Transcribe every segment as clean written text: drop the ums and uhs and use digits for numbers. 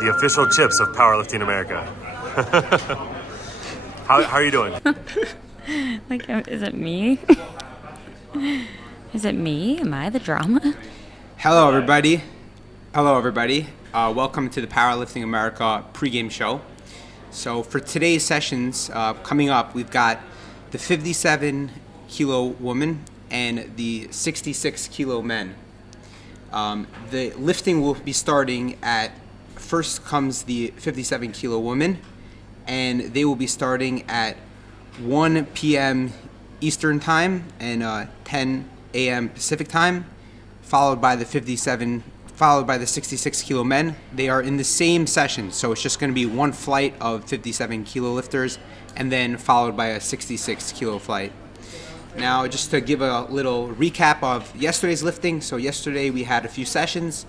The official chips of Powerlifting America. How are you doing? Like, is it me? Is it me? Am I the drama? Hello, everybody. Welcome to the Powerlifting America pregame show. So for today's sessions coming up, we've got the 57-kilo woman and the 66-kilo men. The lifting will be starting at, first comes the 57-kilo woman, and they will be starting at 1 p.m. Eastern Time and 10 a.m. Pacific Time, followed by the 66-kilo men. They are in the same session, so it's just going to be one flight of 57-kilo lifters, and then followed by a 66-kilo flight. Now, just to give a little recap of yesterday's lifting. So yesterday we had a few sessions.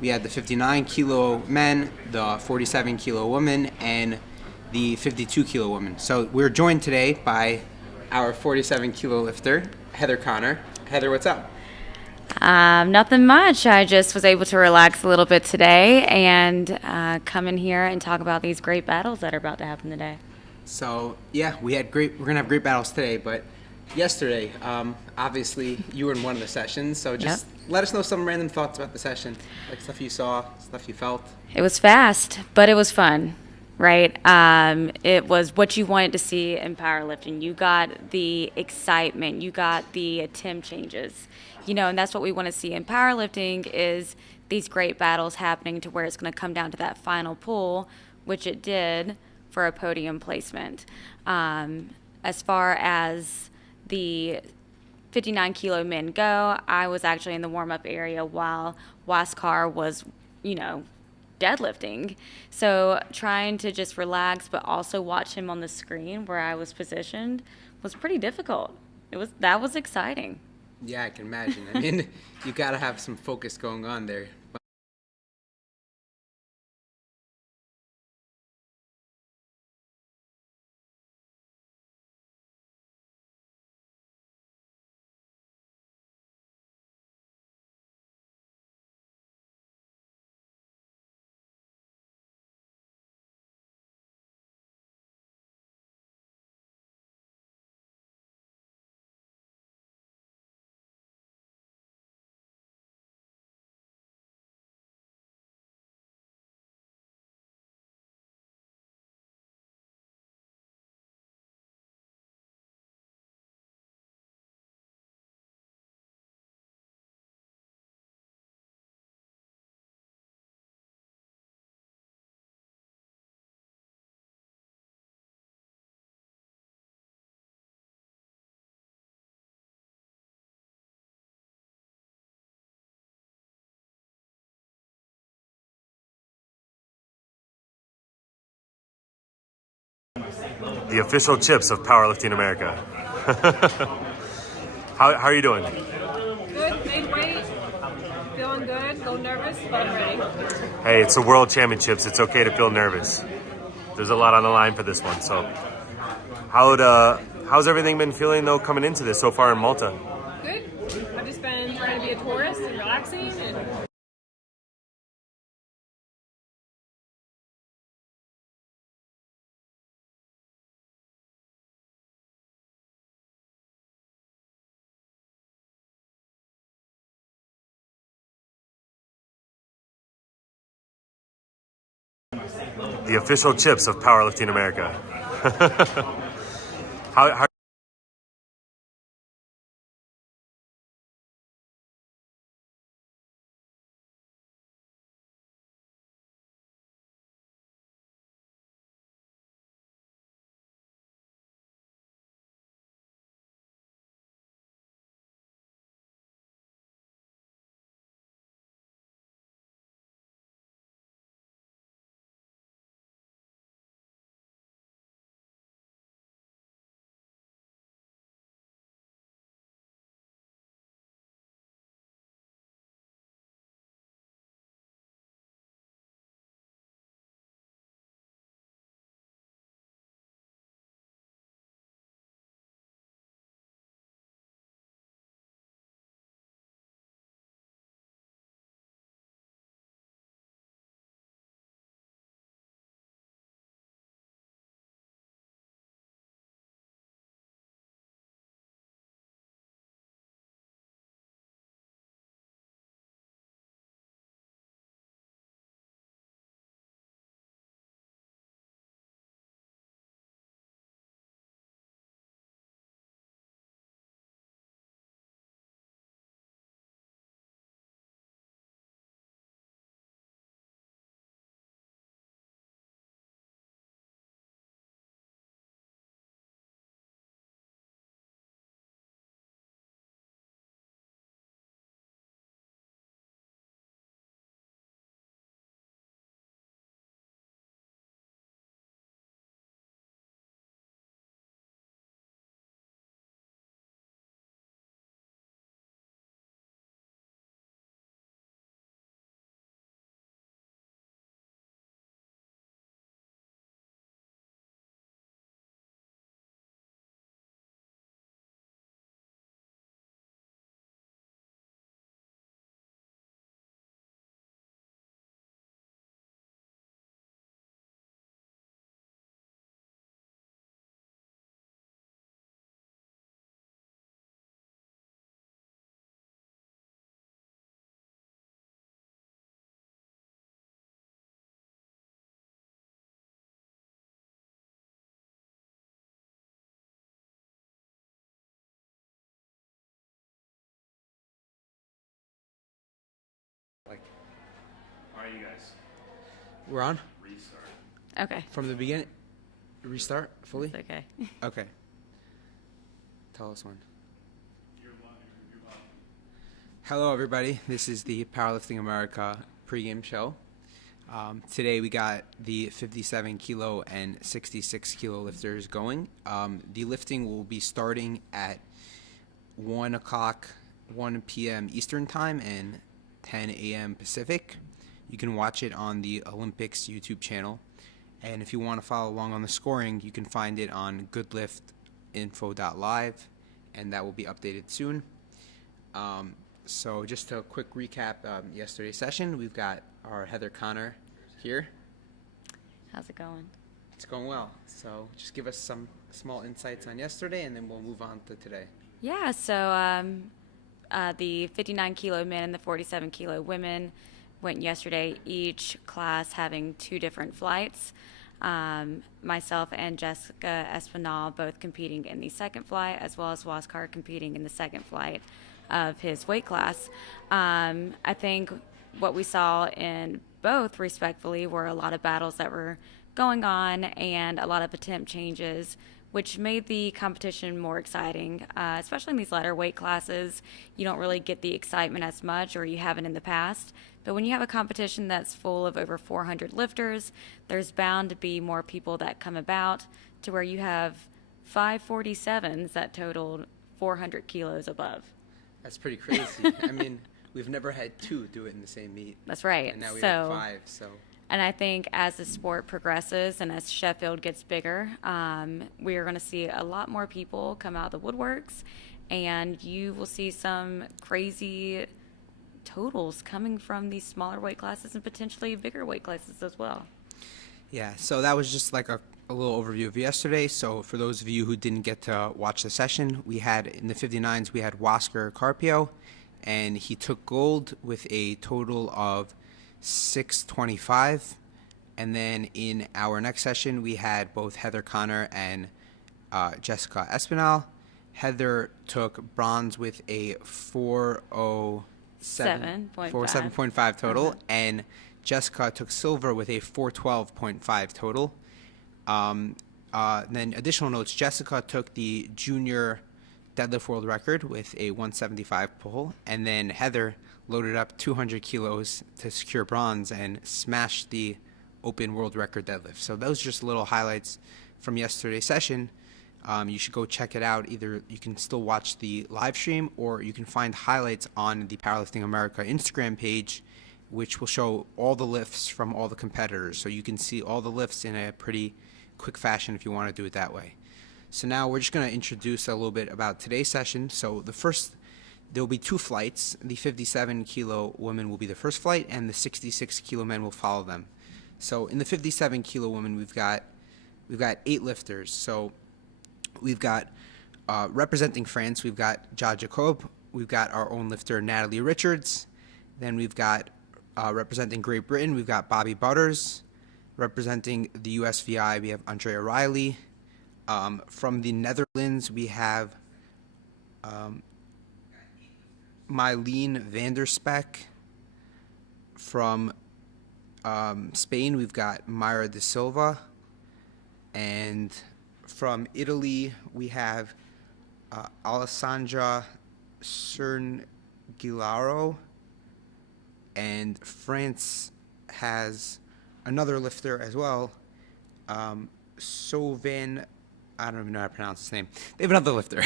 We had the 59-kilo men, the 47-kilo woman, and the 52-kilo woman. So we're joined today by our 47-kilo lifter, Heather Connor. Heather, what's up? Nothing much. I just was able to relax a little bit today and come in here and talk about these great battles that are about to happen today. So yeah, we're gonna have great battles today, but yesterday, obviously you were in one of the sessions, so just let us know some random thoughts about the session, like stuff you saw, stuff you felt. It was fast, but it was fun, right? It was what you wanted to see in powerlifting. You got the excitement, you got the attempt changes, and that's what we want to see in powerlifting is these great battles happening to where it's going to come down to that final pull, which it did for a podium placement. As far as the 59-kilo men go, I was actually in the warm-up area while Waskar was, deadlifting. So trying to just relax but also watch him on the screen where I was positioned was pretty difficult. That was exciting. Yeah, I can imagine. I mean, you got to have some focus going on there. The official chips of Powerlifting America. How are you doing? Good, made weight, feeling good, a little nervous, but I'm ready. Hey, it's the World Championships. It's okay to feel nervous. There's a lot on the line for this one. So, how's everything been feeling though coming into this so far in Malta? Good. I've just been trying to be a tourist and relaxing and The official chips of Powerlifting America. How right, you guys. We're on? Restart. Okay. From the beginning? Restart fully? It's okay. Okay. Tell us when. Hello, everybody. This is the Powerlifting America pregame show. Today we got the 57 kilo and 66 kilo lifters going. The lifting will be starting at 1 p.m. Eastern Time and 10 a.m. Pacific. You can watch it on the Olympics YouTube channel. And if you want to follow along on the scoring, you can find it on goodliftinfo.live, and that will be updated soon. So just a quick recap, yesterday's session, we've got our Heather Connor here. How's it going? It's going well. So just give us some small insights on yesterday, and then we'll move on to today. Yeah, so the 59 kilo men and the 47 kilo women went yesterday, each class having 2 different flights. Myself and Jessica Espinal both competing in the second flight, as well as Waskar competing in the second flight of his weight class. I think what we saw in both, respectfully, were a lot of battles that were going on and a lot of attempt changes, which made the competition more exciting, especially in these lighter weight classes. You don't really get the excitement as much, or you haven't in the past. But when you have a competition that's full of over 400 lifters, there's bound to be more people that come about, to where you have 547s that totaled 400 kilos above. That's pretty crazy. I mean, we've never had 2 do it in the same meet. That's right. And now we have 5, so... And I think as the sport progresses and as Sheffield gets bigger, we are going to see a lot more people come out of the woodworks, and you will see some crazy totals coming from these smaller weight classes and potentially bigger weight classes as well. Yeah, so that was just like a little overview of yesterday. So for those of you who didn't get to watch the session, we had in the 59s, we had Wasker Carpio, and he took gold with a total of 625. And then in our next session, we had both Heather Connor and Jessica Espinal. Heather took bronze with a 407.5 total, and Jessica took silver with a 412.5 total. Then additional notes, Jessica took the junior deadlift world record with a 175 pull, and then Heather loaded up 200 kilos to secure bronze and smashed the open world record deadlift. So those are just little highlights from yesterday's session. You should go check it out. Either you can still watch the live stream, or you can find highlights on the Powerlifting America Instagram page, which will show all the lifts from all the competitors. So you can see all the lifts in a pretty quick fashion if you want to do it that way. So now we're just going to introduce a little bit about today's session. So there will be 2 flights. The 57 kilo women will be the first flight, and the 66 kilo men will follow them. So in the 57 kilo women, we've got 8 lifters. So we've got representing France, we've got Ja Jacob, we've got our own lifter Natalie Richards. Then we've got representing Great Britain, we've got Bobby Butters. Representing the USVI, we have Andrea Riley. From the Netherlands, we have Mylene Vanderspek. From Spain, we've got Mayra de Silva. And from Italy, we have Alessandra Cernghilaro. And France has another lifter as well, Sovan. I don't even know how to pronounce his name. They have another lifter.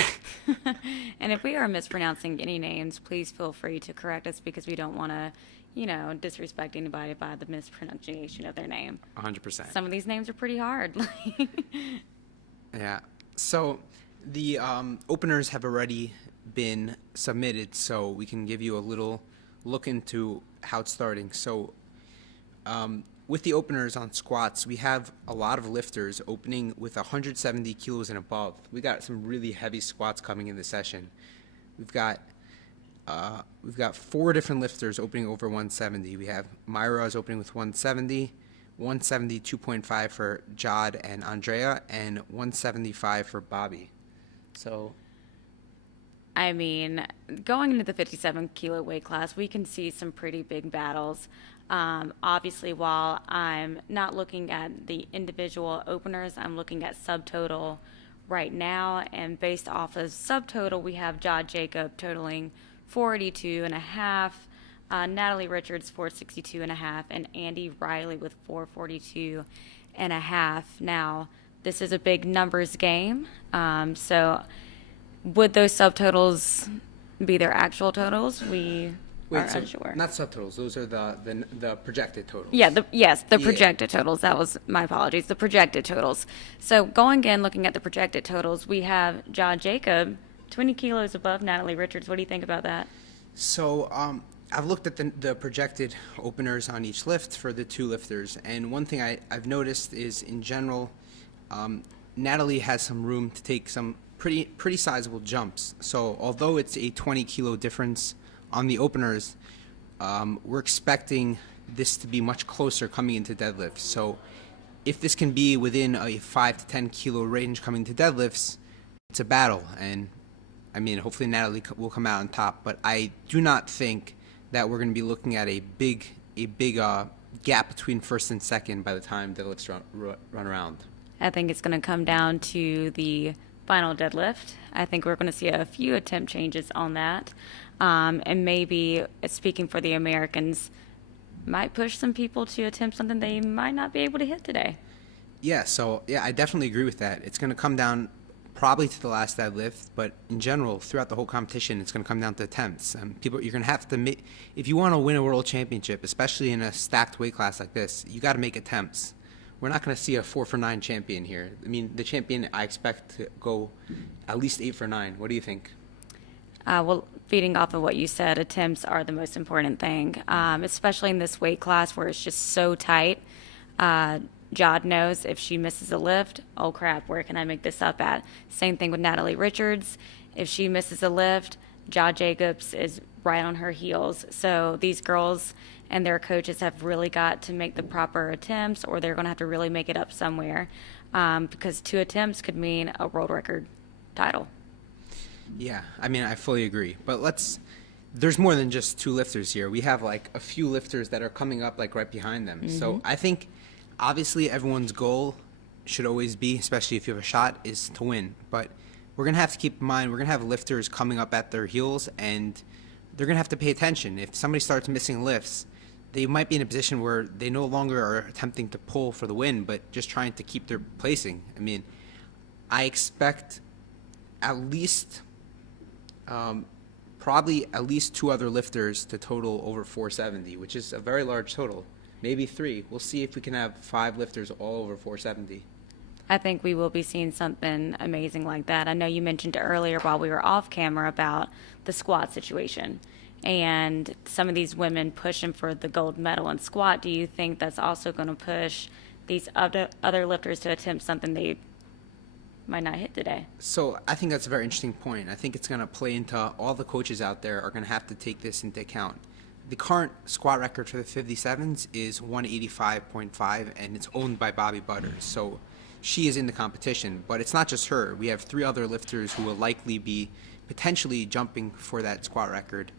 And if we are mispronouncing any names, please feel free to correct us, because we don't want to, disrespect anybody by the mispronunciation of their name. 100%. Some of these names are pretty hard. Yeah. So the openers have already been submitted, so we can give you a little look into how it's starting. So with the openers on squats, we have a lot of lifters opening with 170 kilos and above. We got some really heavy squats coming in the session. We've got 4 different lifters opening over 170. We have Myra is opening with 170, 172.5 for Jod and Andrea, and 175 for Bobby. So I mean, going into the 57 kilo weight class, we can see some pretty big battles. Obviously, while I'm not looking at the individual openers, I'm looking at subtotal right now. And based off of subtotal, we have John Jacob totaling 482 and a half, Natalie Richards 462 and a half, and Andy Riley with 442 and a half. Now, this is a big numbers game, so would those subtotals be their actual totals? We are unsure. Not subtotals. Those are the projected totals. Yeah, the projected totals. That was my apologies. The projected totals. So going in, looking at the projected totals, we have John Jacob, 20 kilos above Natalie Richards. What do you think about that? So I've looked at the projected openers on each lift for the two lifters, and one thing I've noticed is, in general, Natalie has some room to take some pretty sizable jumps. So although it's a 20 kilo difference on the openers, we're expecting this to be much closer coming into deadlifts. So if this can be within a 5 to 10 kilo range coming to deadlifts, it's a battle. And I mean, hopefully Natalie will come out on top. But I do not think that we're going to be looking at a big gap between first and second by the time deadlifts run around. I think it's going to come down to the final deadlift. I think we're going to see a few attempt changes on that. And maybe, speaking for the Americans, might push some people to attempt something they might not be able to hit today. Yeah, I definitely agree with that. It's going to come down probably to the last deadlift, but in general, throughout the whole competition, it's going to come down to attempts. You're going to have to if you want to win a world championship, especially in a stacked weight class like this, you got to make attempts. We're not going to see a 4 for 9 champion here. I mean, the champion, I expect to go at least 8 for 9. What do you think? Well, feeding off of what you said, attempts are the most important thing, especially in this weight class where it's just so tight. Jod knows if she misses a lift, oh crap, where can I make this up at? Same thing with Natalie Richards. If she misses a lift, Jod Jacobs is right on her heels. So these girls and their coaches have really got to make the proper attempts, or they're going to have to really make it up somewhere, because 2 attempts could mean a world record title. Yeah, I mean, I fully agree. But there's more than just 2 lifters here. We have like a few lifters that are coming up like right behind them. Mm-hmm. So I think obviously everyone's goal should always be, especially if you have a shot, is to win. But we're going to have to keep in mind, we're going to have lifters coming up at their heels, and they're going to have to pay attention. If somebody starts missing lifts, they might be in a position where they no longer are attempting to pull for the win, but just trying to keep their placing. I mean, I expect at least, probably at least 2 other lifters to total over 470, which is a very large total. Maybe 3. We'll see if we can have 5 lifters all over 470. I think we will be seeing something amazing like that. I know you mentioned earlier while we were off camera about the squat situation and some of these women pushing for the gold medal in squat. Do you think that's also going to push these other lifters to attempt something they might not hit today? So I think that's a very interesting point. I think it's going to play into all the coaches out there are going to have to take this into account. The current squat record for the 57s is 185.5, and it's owned by Bobby Butters. So she is in the competition, but it's not just her. We have 3 other lifters who will likely be potentially jumping for that squat record.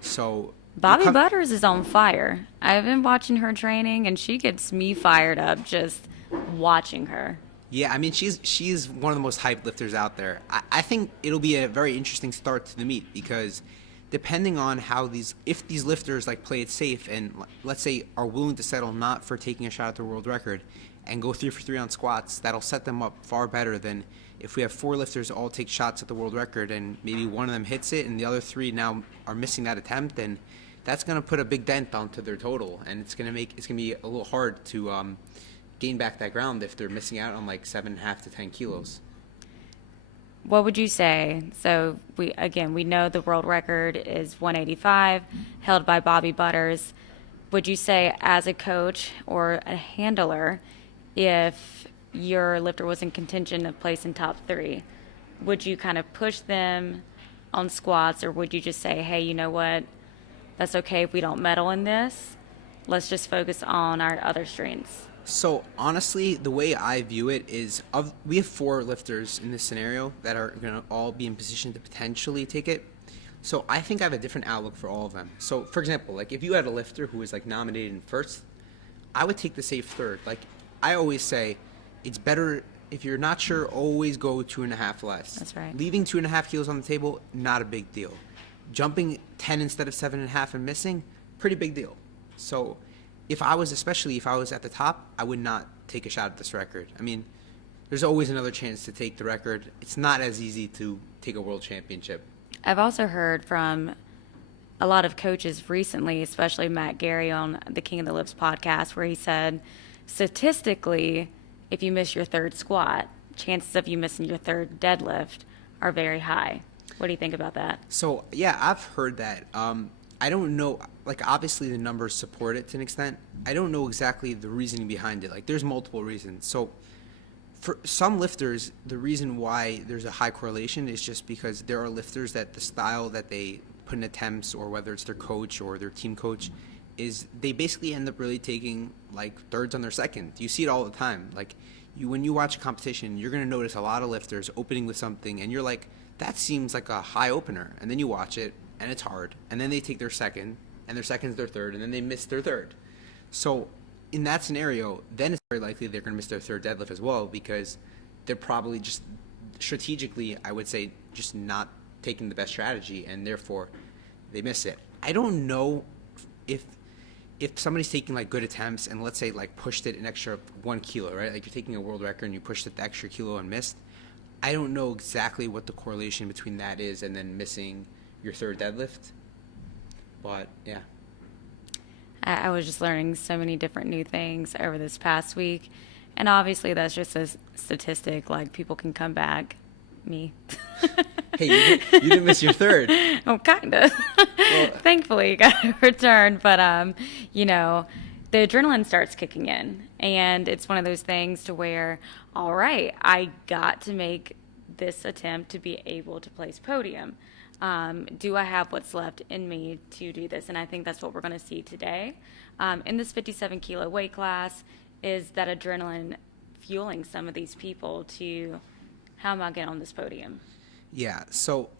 So Bobby Butters is on fire. I've been watching her training, and she gets me fired up just watching her. Yeah, I mean, she's one of the most hyped lifters out there. I think it'll be a very interesting start to the meet, because depending on how if these lifters like play it safe and let's say are willing to settle not for taking a shot at the world record and go 3 for 3 on squats, that'll set them up far better than if we have 4 lifters all take shots at the world record and maybe one of them hits it and the other 3 now are missing that attempt. And that's going to put a big dent onto their total, and it's going to be a little hard to gain back that ground if they're missing out on like 7.5 to 10 kilos. What would you say? So we know the world record is 185, held by Bobby Butters. Would you say, as a coach or a handler, if your lifter was in contention of placing top 3, would you kind of push them on squats, or would you just say, hey, you know what, that's okay if we don't medal in this, let's just focus on our other strengths? So honestly, the way I view it is, we have 4 lifters in this scenario that are going to all be in position to potentially take it. So I think I have a different outlook for all of them. So for example, like if you had a lifter who was like nominated in first, I would take the safe third. Like I always say, it's better if you're not sure, always go 2.5 less. That's right. Leaving 2.5 kilos on the table, not a big deal. Jumping 10 instead of 7.5 and missing, pretty big deal. So especially if I was at the top, I would not take a shot at this record. I mean, there's always another chance to take the record. It's not as easy to take a world championship. I've also heard from a lot of coaches recently, especially Matt Gary on the King of the Lifts podcast, where he said, statistically, if you miss your third squat, chances of you missing your third deadlift are very high. What do you think about that? So, yeah, I've heard that. I don't know, like obviously the numbers support it to an extent. I don't know exactly the reasoning behind it. Like there's multiple reasons. So for some lifters, the reason why there's a high correlation is just because there are lifters that the style that they put in attempts, or whether it's their coach or their team coach, is they basically end up really taking like thirds on their second. You see it all the time. Like when you watch a competition, you're going to notice a lot of lifters opening with something and you're like, that seems like a high opener. And then you watch it and it's hard. And then they take their second, and their second's their third, and then they miss their third. So in that scenario, then it's very likely they're going to miss their third deadlift as well, because they're probably just strategically, I would say, just not taking the best strategy, and therefore they miss it. I don't know if somebody's taking like good attempts and let's say like pushed it an extra 1 kilo, right? Like you're taking a world record and you pushed it the extra kilo and missed. I don't know exactly what the correlation between that is and then missing your third deadlift. But yeah. I was just learning so many different new things over this past week. And obviously that's just a statistic. Like people can come back. Me. Hey, you didn't miss your third. Oh, kind of. Well, thankfully, you got a return. But, you know, the adrenaline starts kicking in. And it's one of those things to where, all right, I got to make this attempt to be able to place podium. Do I have what's left in me to do this? And I think that's what we're going to see today. In this 57 kilo weight class, is that adrenaline fueling some of these people to, how am I getting on this podium? Yeah, so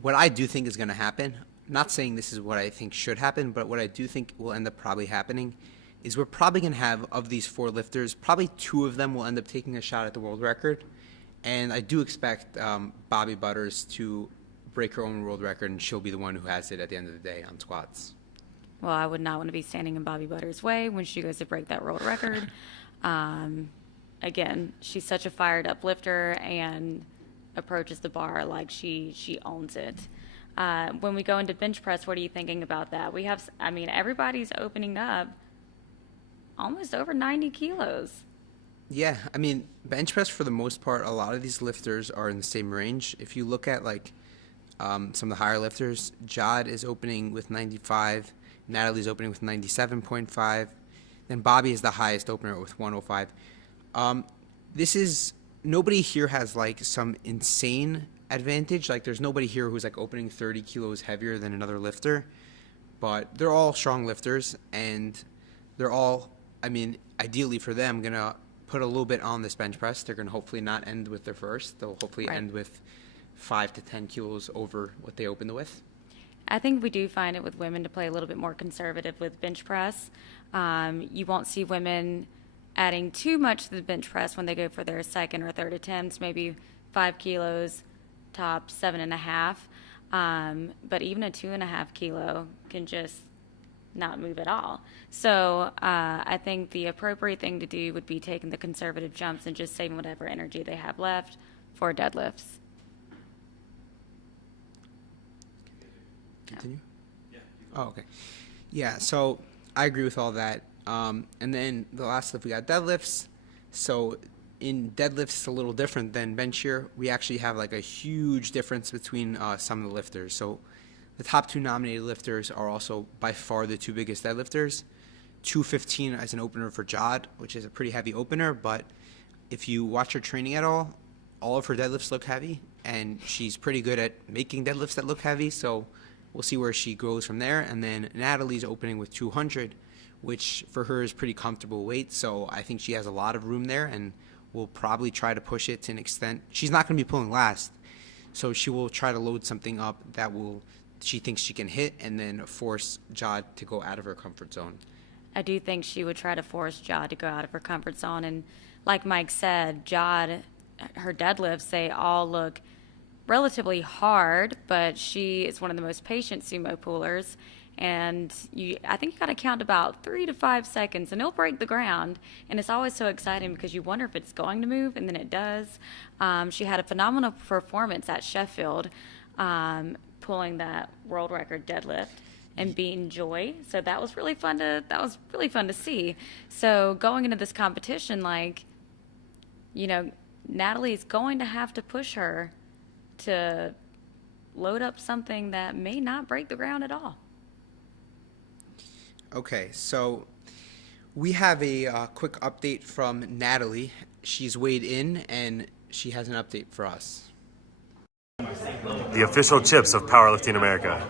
what I do think is going to happen, not saying this is what I think should happen, but what I do think will end up probably happening is we're probably going to have, of these 4 lifters, probably 2 of them will end up taking a shot at the world record. And I do expect Bobby Butters to break her own world record, and she'll be the one who has it at the end of the day on squats. Well, I would not want to be standing in Bobby Butters' way when she goes to break that world record. Again, she's such a fired up lifter and approaches the bar like she owns it. When we go into bench press, what are you thinking about that? We have, I mean, everybody's opening up almost over 90 kilos. Yeah, I mean, bench press for the most part, a lot of these lifters are in the same range. If you look at like some of the higher lifters, Jod is opening with 95, Natalie's opening with 97.5, then Bobby is the highest opener with 105. Nobody here has like some insane advantage. Like there's nobody here who's like opening 30 kilos heavier than another lifter, but they're all strong lifters, and they're all, I mean, ideally for them, going to put a little bit on this bench press. They're going to hopefully not end with their first. They'll hopefully end with 5 to 10 kilos over what they opened with. I think we do find it with women to play a little bit more conservative with bench press. You won't see women adding too much to the bench press when they go for their second or third attempts, maybe 5 kilos, top 7.5. But even a 2.5 kilo can just not move at all. So I think the appropriate thing to do would be taking the conservative jumps and just saving whatever energy they have left for deadlifts. Continue? Yeah. Oh, okay. Yeah, so I agree with all that. And then the last lift, we got deadlifts. So in deadlifts, it's a little different than bench here. We actually have like a huge difference between some of the lifters. So the top 2 nominated lifters are also by far the 2 biggest deadlifters. 215 as an opener for Jod, which is a pretty heavy opener, but if you watch her training at all of her deadlifts look heavy, and she's pretty good at making deadlifts that look heavy, so we'll see where she goes from there. And then Natalie's opening with 200, which for her is pretty comfortable weight. So I think she has a lot of room there, and will probably try to push it to an extent. She's not going to be pulling last, so she will try to load something up that she thinks she can hit, and then force Jod to go out of her comfort zone. I do think she would try to force Jod to go out of her comfort zone. And like Mike said, Jod, her deadlifts, they all look relatively hard, but she is one of the most patient sumo pullers. And I think you got to count about 3 to 5 seconds, and it'll break the ground. And it's always so exciting because you wonder if it's going to move, and then it does. She had a phenomenal performance at Sheffield, pulling that world record deadlift and beating Joy. So that was really fun to see. So going into this competition, Natalie's going to have to push her to load up something that may not break the ground at all. Okay, so we have a quick update from Natalie. She's weighed in, and she has an update for us. The official chips of Powerlifting America.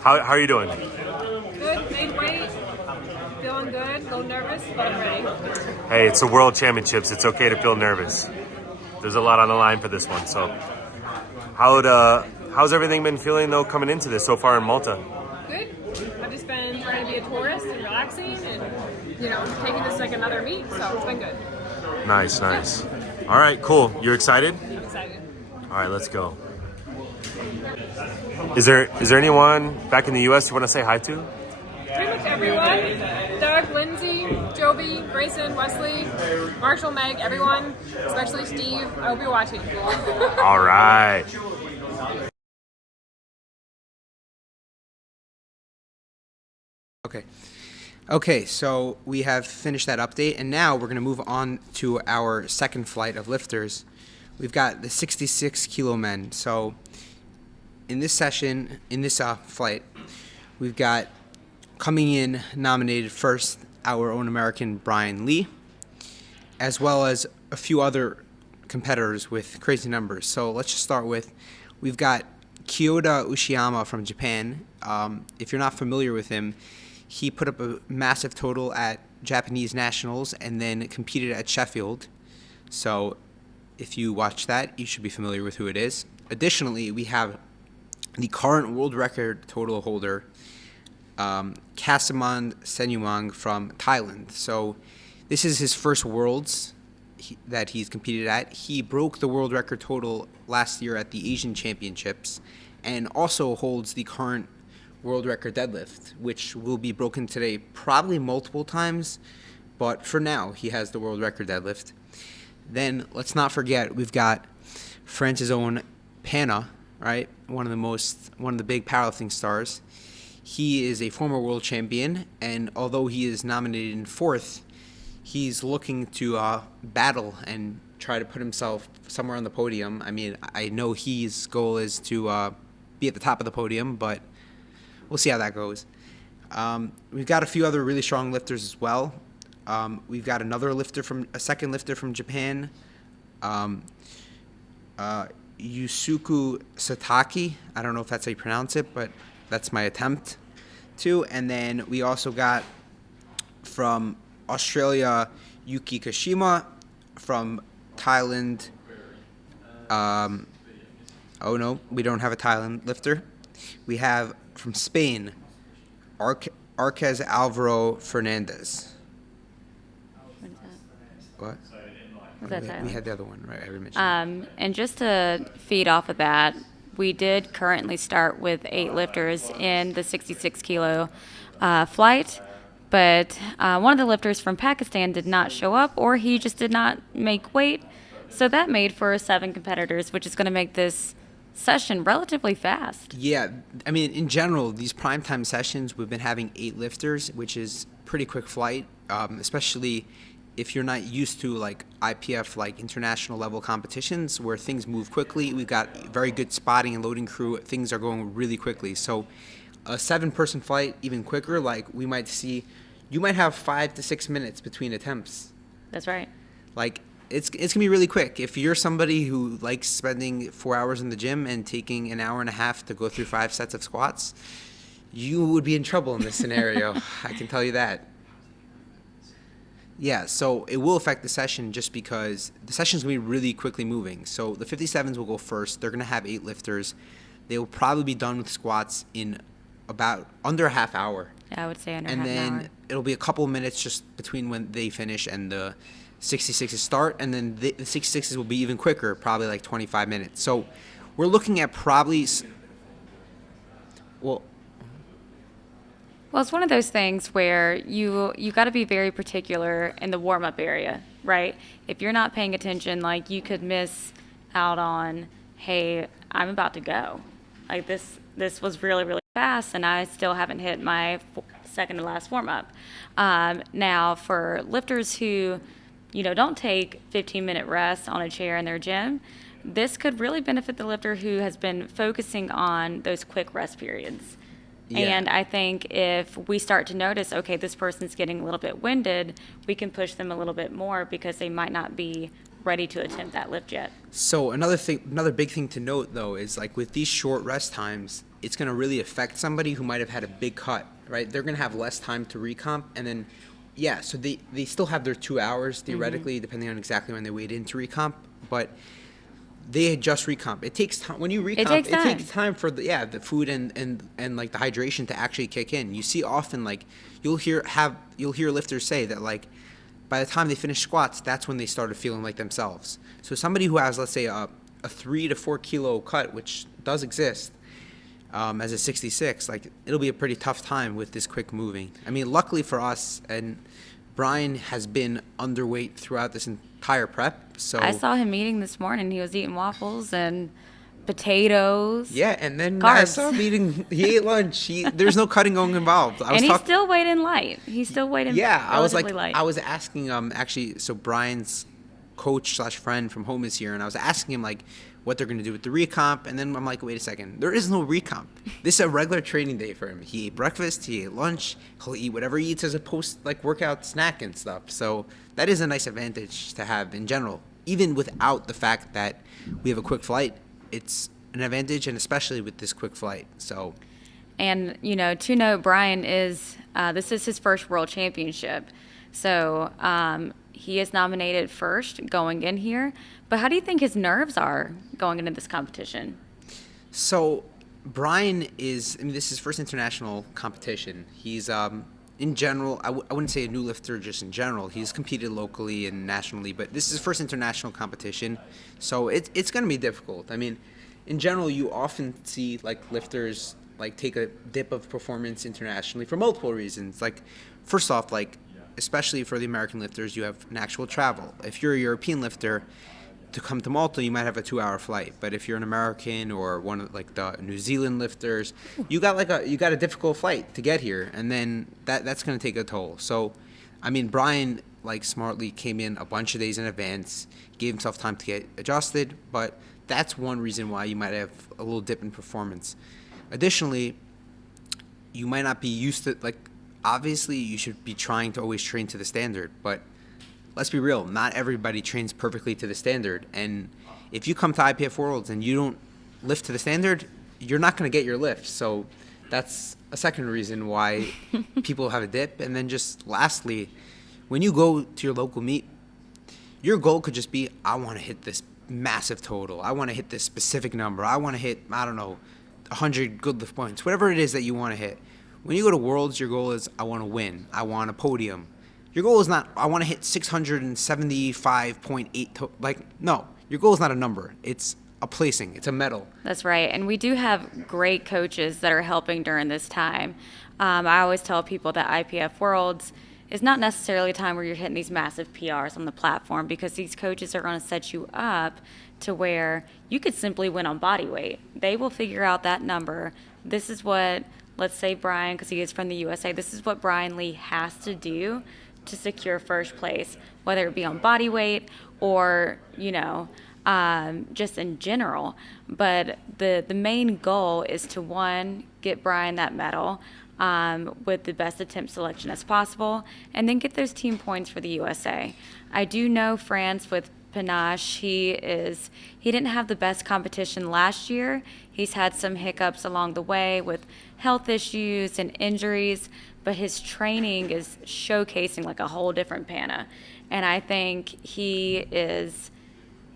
How are you doing? Good, made weight, feeling good, a little nervous, but I'm ready. Hey, it's the World Championships. It's okay to feel nervous. There's a lot on the line for this one. So, how's everything been feeling though coming into this so far in Malta? Good. I've just been trying to be a tourist and relaxing and, taking this like another meet, so it's been good. Nice. All right, cool. You're excited? I'm excited. All right, let's go. Is there anyone back in the U.S. you want to say hi to? Pretty much everyone. Doug, Lindsay, Joby, Grayson, Wesley, Marshall, Meg, everyone, especially Steve. I hope you're watching. All right. Okay, so we have finished that update, and now we're going to move on to our second flight of lifters. We've got the 66 kilo men. So in this flight, we've got coming in nominated first our own American Brian Lee, as well as a few other competitors with crazy numbers. So let's just start with, we've got Kyoda Ushiyama from Japan. If you're not familiar with him, he put up a massive total at Japanese Nationals and then competed at Sheffield. So if you watch that, you should be familiar with who it is. Additionally, we have the current world record total holder, Kasamond Senyumang from Thailand. So this is his first Worlds that he's competed at. He broke the world record total last year at the Asian Championships and also holds the current world record deadlift, which will be broken today probably multiple times, but for now he has the world record deadlift. Then let's not forget, we've got France's own Pana, right? One of the big powerlifting stars. He is a former world champion, and although he is nominated in fourth, he's looking to battle and try to put himself somewhere on the podium. I mean, I know his goal is to be at the top of the podium, but we'll see how that goes. We've got a few other really strong lifters as well. We've got a second lifter from Japan, Yusuku Sataki. I don't know if that's how you pronounce it, but that's my attempt to. And then we also got from Australia, Yuki Kashima. From Thailand, oh no, we don't have a Thailand lifter. We have from Spain, Arquez Alvaro Fernandez. What? We had the other one, right? I mentioned. And just to feed off of that, we did currently start with 8 lifters in the 66 kilo flight, but one of the lifters from Pakistan did not show up, or he just did not make weight. So that made for 7 competitors, which is going to make this session relatively fast. Yeah, I mean, in general, these primetime sessions, we've been having 8 lifters, which is pretty quick flight, especially if you're not used to like IPF, like international level competitions where things move quickly. We've got very good spotting and loading crew. Things are going really quickly. So a 7-person flight, even quicker, like you might have 5 to 6 minutes between attempts. That's right. Like it's gonna be really quick. If you're somebody who likes spending 4 hours in the gym and taking an hour and a half to go through 5 sets of squats, You would be in trouble in this scenario. I can tell you that. Yeah, so it will affect the session just because the session's going to be really quickly moving. So the 57s will go first. They're going to have 8 lifters. They will probably be done with squats in about under a half hour. Yeah, I would say under And half an hour. then it'll be a couple of minutes just between when they finish and the 66s start. And then the 66s will be even quicker, probably like 25 minutes. So we're looking at probably, well, Well, it's one of those things where you got to be very particular in the warm up area, right? If you're not paying attention, like you could miss out on, hey, I'm about to go. Like this was really really fast, and I still haven't hit my second to last warm up. Now, for lifters who, don't take 15-minute rests on a chair in their gym, this could really benefit the lifter who has been focusing on those quick rest periods. Yeah. And I think if we start to notice, okay, this person's getting a little bit winded, we can push them a little bit more because they might not be ready to attempt that lift yet. So another big thing to note though is like with these short rest times, it's going to really affect somebody who might have had a big cut, right? They're going to have less time to recomp, and then so they still have their 2 hours theoretically, depending on exactly when they weighed in to recomp, but they had just recomp. It takes time when you recomp. It takes time for the food and like the hydration to actually kick in. You see often like you'll hear lifters say that like by the time they finish squats, that's when they started feeling like themselves. So somebody who has, let's say, a 3 to 4 kilo cut, which does exist, as a 66, like it'll be a pretty tough time with this quick moving. I mean, luckily for us, and Brian has been underweight throughout this entire prep. So I saw him eating this morning. He was eating waffles and potatoes. yeah, and then Carbs. I saw him eating. He ate lunch. There's no cutting going involved. And he's still weighed in light. He's still weighed in relatively light. I was asking actually. So Brian's coach / friend from home is here, and I was asking him like what they're going to do with the recomp, and then I'm like, wait a second, there is no recomp. This is a regular training day for him. He ate breakfast, he ate lunch, he'll eat whatever he eats as a post workout snack and stuff. So that is a nice advantage to have in general, even without the fact that we have a quick flight. It's an advantage, and especially with this quick flight. So, and to note, Brian is this is his first world championship, so he is nominated first going in here. But how do you think his nerves are going into this competition? So Brian is, this is his first international competition. He's, in general, I wouldn't say a new lifter just in general. He's competed locally and nationally, but this is his first international competition. So it's going to be difficult. I mean, in general, you often see lifters take a dip of performance internationally for multiple reasons. First off, especially for the American lifters, you have an actual travel. If you're a European lifter, to come to Malta, you might have a 2-hour flight. But if you're an American or one of the New Zealand lifters, you got a difficult flight to get here, and then that's going to take a toll. So, I mean, Brian smartly came in a bunch of days in advance, gave himself time to get adjusted, but that's one reason why you might have a little dip in performance. Additionally, you might not be used to obviously you should be trying to always train to the standard, but let's be real, not everybody trains perfectly to the standard. And if you come to IPF Worlds and you don't lift to the standard, you're not going to get your lift. So that's a second reason why people have a dip. And then just lastly, when you go to your local meet, your goal could just be, I want to hit this massive total. I want to hit this specific number. I want to hit, 100 good lift points, whatever it is that you want to hit. When you go to Worlds, your goal is, I want to win. I want a podium. Your goal is not, I want to hit 675.8. No, your goal is not a number. It's a placing. It's a medal. That's right. And we do have great coaches that are helping during this time. I always tell people that IPF Worlds is not necessarily a time where you're hitting these massive PRs on the platform, because these coaches are going to set you up to where you could simply win on body weight. They will figure out that number. This is what, let's say Brian, because he is from the USA, this is what Brian Lee has to do to secure first place, whether it be on body weight or, just in general. But the main goal is to, one, get Brian that medal with the best attempt selection as possible, and then get those team points for the USA. I do know France with panache. He didn't have the best competition last year. He's had some hiccups along the way with health issues and injuries, but his training is showcasing like a whole different Pana. And I think he is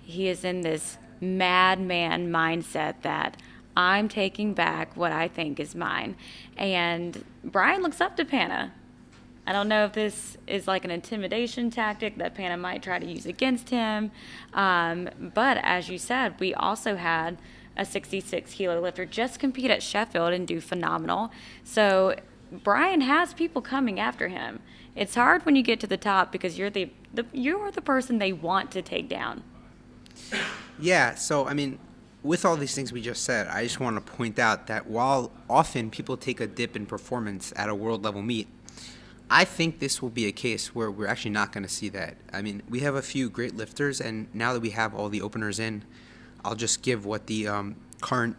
in this madman mindset that I'm taking back what I think is mine. And Brian looks up to Pana. I don't know if this is like an intimidation tactic that Pana might try to use against him. But as you said, we also had a 66 kilo lifter just compete at Sheffield and do phenomenal. So Brian has people coming after him. It's hard when you get to the top because you're the person they want to take down. Yeah, so I mean, with all these things we just said, I just want to point out that while often people take a dip in performance at a world level meet, I think this will be a case where we're actually not going to see that. I mean, we have a few great lifters, and now that we have all the openers in, I'll just give what the current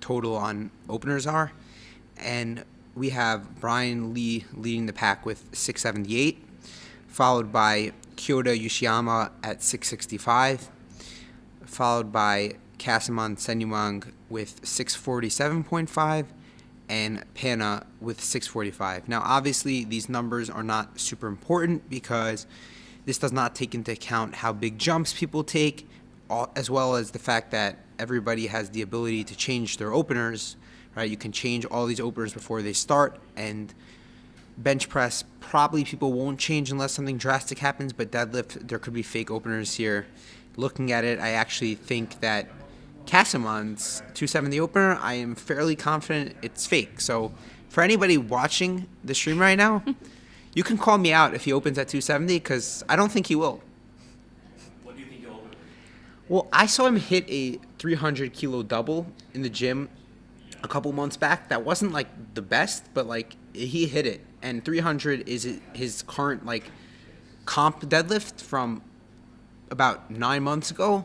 total on openers are. And we have Brian Lee leading the pack with 678, followed by Kyoto Yoshiyama at 665, followed by Kasaman Senyumang with 647.5, and Pana with 645. Now, obviously, these numbers are not super important because this does not take into account how big jumps people take, as well as the fact that everybody has the ability to change their openers, right? You can change all these openers before they start, and bench press, probably people won't change unless something drastic happens, but deadlift, there could be fake openers here. Looking at it, I actually think that Casamon's 270 opener, I am fairly confident it's fake. So for anybody watching the stream right now, you can call me out if he opens at 270 because I don't think he will. What do you think he'll open? Well, I saw him hit a 300 kilo double in the gym a couple months back. That wasn't like the best, but like he hit it. And 300 is his current like comp deadlift from about 9 months ago.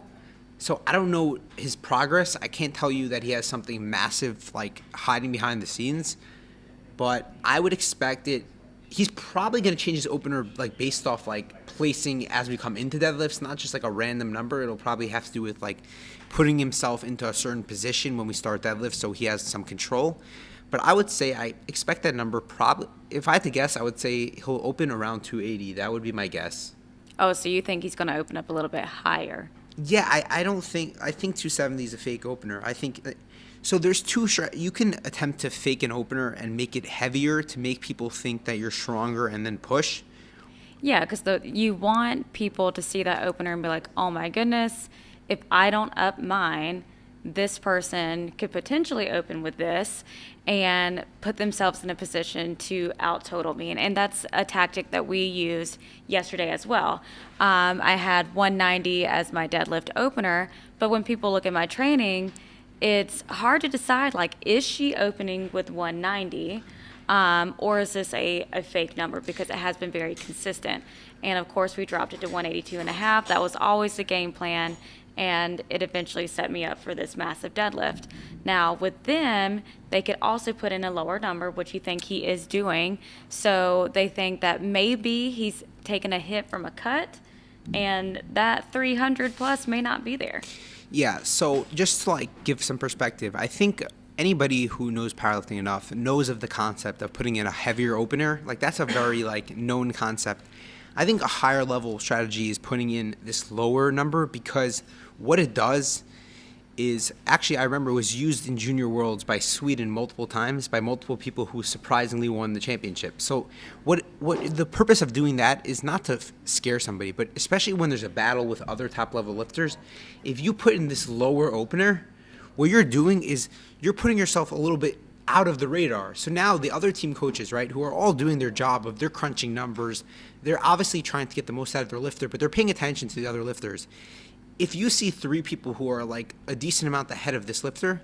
So I don't know his progress. I can't tell you that he has something massive like hiding behind the scenes, but I would expect it. He's probably going to change his opener like based off like placing as we come into deadlifts, not just like a random number. It'll probably have to do with like putting himself into a certain position when we start deadlift so he has some control. But I would say I expect that number probably, if I had to guess, I would say he'll open around 280. That would be my guess. Oh, so you think he's going to open up a little bit higher? Yeah, I think 270 is a fake opener. I think so. There's two. You can attempt to fake an opener and make it heavier to make people think that you're stronger and then push. Yeah, because you want people to see that opener and be like, oh my goodness, if I don't up mine, this person could potentially open with this and put themselves in a position to out total me. And that's a tactic that we used yesterday as well. I had 190 as my deadlift opener, but when people look at my training, it's hard to decide, like, is she opening with 190? Or is this a fake number? Because it has been very consistent. And of course, we dropped it to 182.5. That was always the game plan. And it eventually set me up for this massive deadlift. Now, with them, they could also put in a lower number, which you think he is doing. So they think that maybe he's taken a hit from a cut, and that 300 plus may not be there. Yeah, so just to like give some perspective, I think anybody who knows powerlifting enough knows of the concept of putting in a heavier opener. Like that's a very like known concept. I think a higher level strategy is putting in this lower number because what it does is actually, I remember it was used in Junior Worlds by Sweden multiple times by multiple people who surprisingly won the championship. So what the purpose of doing that is not to scare somebody, but especially when there's a battle with other top level lifters, if you put in this lower opener, what you're doing is you're putting yourself a little bit out of the radar. So now the other team coaches, right, who are all doing their job of they're crunching numbers, they're obviously trying to get the most out of their lifter, but they're paying attention to the other lifters. If you see three people who are like a decent amount ahead of this lifter,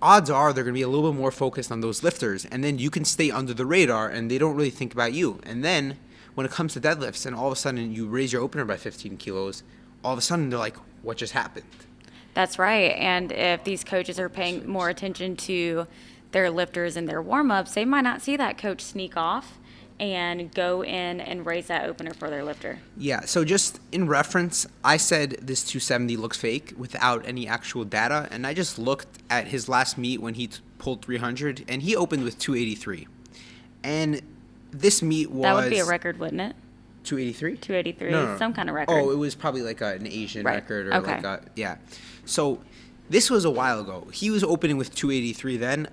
odds are they're going to be a little bit more focused on those lifters, and then you can stay under the radar and they don't really think about you. And then when it comes to deadlifts and all of a sudden you raise your opener by 15 kilos, all of a sudden they're like, what just happened? That's right. And if these coaches are paying more attention to their lifters and their warm-ups, they might not see that coach sneak off and go in and raise that opener for their lifter. Yeah, so just in reference, I said this 270 looks fake without any actual data, and I just looked at his last meet when he pulled 300, and he opened with 283. And this meet was... That would be a record, wouldn't it? 283? 283, No. some kind of record. Oh, it was probably like an Asian Right. record or Okay. like a... Yeah. So this was a while ago. He was opening with 283 then.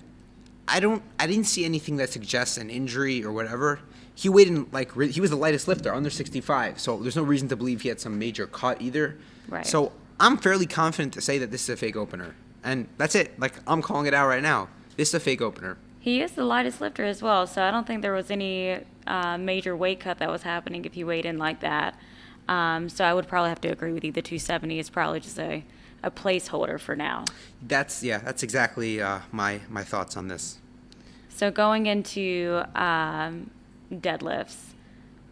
I didn't see anything that suggests an injury or whatever. He weighed in he was the lightest lifter, under 65. So there's no reason to believe he had some major cut either. Right. So I'm fairly confident to say that this is a fake opener. And that's it. Like, I'm calling it out right now. This is a fake opener. He is the lightest lifter as well, so I don't think there was any major weight cut that was happening if he weighed in like that. So I would probably have to agree with you. The 270 is probably just a placeholder for now. That's exactly my thoughts on this. So going into deadlifts,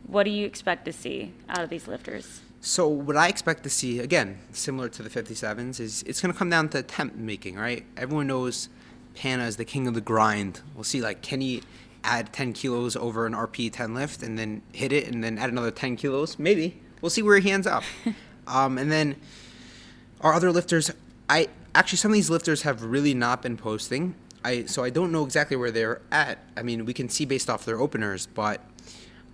what do you expect to see out of these lifters? So what I expect to see, again, similar to the 57s, is it's going to come down to attempt making, right? Everyone knows Pana is the king of the grind. We'll see, like, can he add 10 kilos over an RP 10 lift and then hit it and then add another 10 kilos? Maybe. We'll see where he ends up. And then our other lifters, some of these lifters have really not been posting. So I don't know exactly where they're at. I mean, we can see based off their openers, but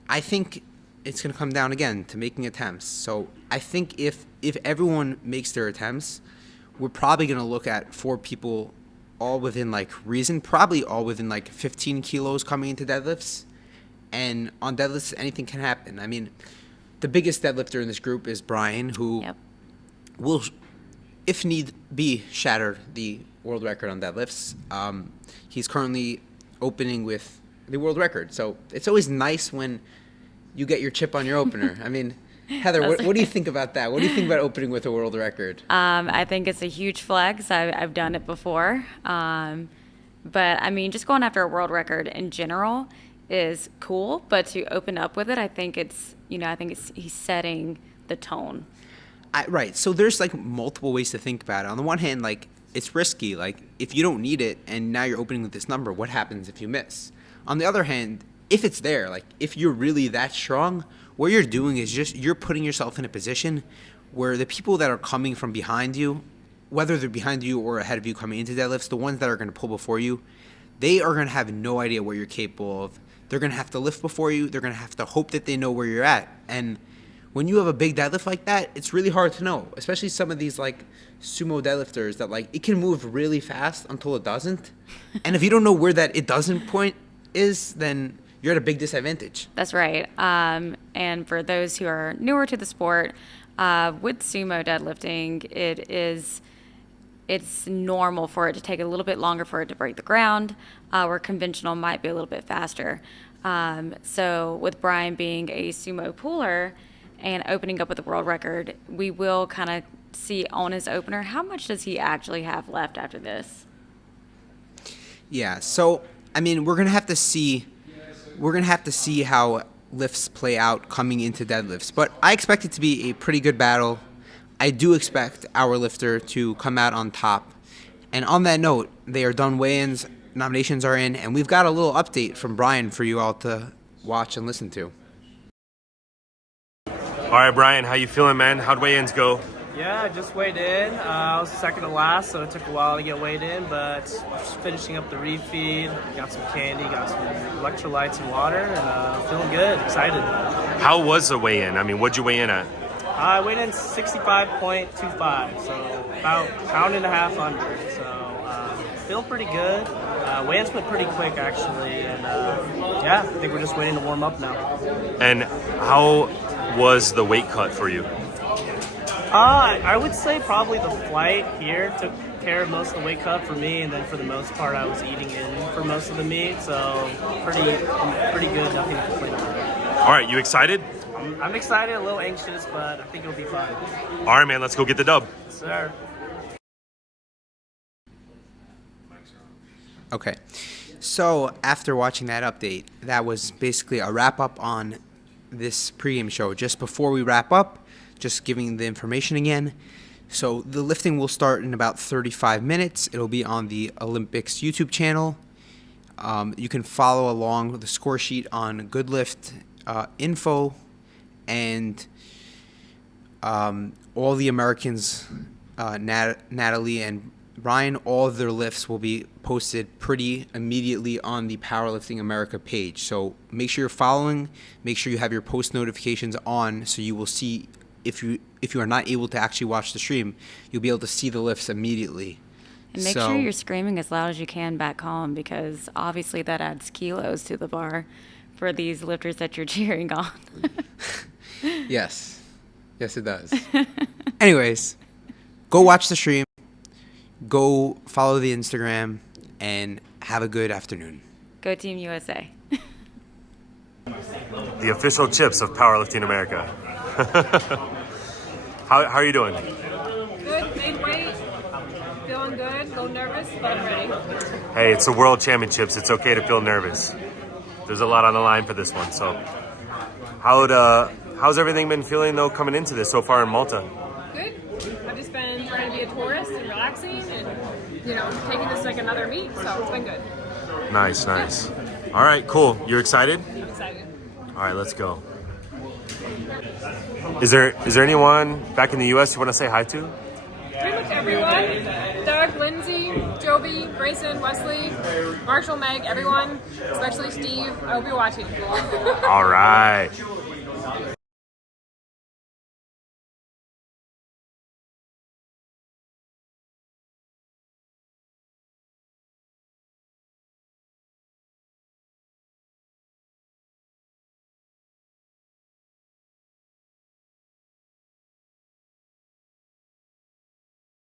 I think it's going to come down again to making attempts. So I think if everyone makes their attempts, we're probably going to look at 4 people all within like reason, probably all within like 15 kilos coming into deadlifts. And on deadlifts, anything can happen. I mean, the biggest deadlifter in this group is Brian, who will, if need be, shatter the world record on deadlifts. He's currently opening with the world record. So it's always nice when you get your chip on your opener. I mean, Heather, what do you think about that? What do you think about opening with a world record? I think it's a huge flex. I've done it before. But I mean, just going after a world record in general is cool. But to open up with it, I think he's setting the tone. Right. So there's like multiple ways to think about it. On the one hand, like, it's risky. Like, if you don't need it and now you're opening with this number, what happens if you miss? On the other hand, if it's there, like, if you're really that strong, what you're doing is just you're putting yourself in a position where the people that are coming from behind you, whether they're behind you or ahead of you coming into deadlifts, the ones that are going to pull before you, they are going to have no idea what you're capable of. They're going to have to lift before you. They're going to have to hope that they know where you're at. And when you have a big deadlift like that, it's really hard to know, especially some of these like sumo deadlifters that like it can move really fast until it doesn't. And if you don't know where that it doesn't point is, then you're at a big disadvantage. That's right. And for those who are newer to the sport, with sumo deadlifting, it's normal for it to take a little bit longer for it to break the ground, where conventional might be a little bit faster. So with Brian being a sumo puller and opening up with a world record, we will kind of see on his opener, how much does he actually have left after this? Yeah, so, I mean, we're going to have to see how lifts play out coming into deadlifts. But I expect it to be a pretty good battle. I do expect our lifter to come out on top. And on that note, they are done weigh-ins, nominations are in, and we've got a little update from Brian for you all to watch and listen to. All right, Brian, how you feeling, man? How'd weigh-ins go? Yeah, I just weighed in. I was second to last, so it took a while to get weighed in, but just finishing up the refeed, got some candy, got some electrolytes and water, and feeling good, excited. How was the weigh-in? I mean, what'd you weigh in at? I weighed in 65.25, so about a pound and a half under, so feel pretty good. Weigh-ins went pretty quick, actually, and yeah, I think we're just waiting to warm up now. And how was the weight cut for you? I would say probably the flight here took care of most of the weight cut for me, and then for the most part I was eating in for most of the meat, so pretty good, nothing to complain about. All right, you excited? I'm excited, a little anxious, but I think it'll be fun. All right, man, let's go get the dub. Yes, sir. Okay, so after watching that update, that was basically a wrap-up on this pregame show. Just before we wrap up, just giving the information again. So the lifting will start in about 35 minutes. It'll be on the Olympics YouTube channel. You can follow along with the score sheet on Goodlift info, and all the Americans, Natalie and Ryan, all of their lifts will be posted pretty immediately on the Powerlifting America page. So make sure you're following, make sure you have your post notifications on, so you will see, if you are not able to actually watch the stream, you'll be able to see the lifts immediately. And make sure you're screaming as loud as you can back home, because obviously that adds kilos to the bar for these lifters that you're cheering on. Yes, it does. Anyways, go watch the stream, go follow the Instagram, and have a good afternoon. Go Team USA. The official chips of Powerlifting America. How are you doing? Good, made weight. Feeling good, a little nervous, but I'm ready. Hey, it's the World Championships. It's okay to feel nervous. There's a lot on the line for this one. So, how's everything been feeling though coming into this so far in Malta? Good. I've just been trying to be a tourist and relaxing and, taking this like another meet, so it's been good. Nice. All right, cool. You're excited? I'm excited. All right, let's go. Is there anyone back in the U.S. you want to say hi to? Pretty much everyone. Doug, Lindsay, Joby, Grayson, Wesley, Marshall, Meg, everyone, especially Steve. I hope you're watching. All right.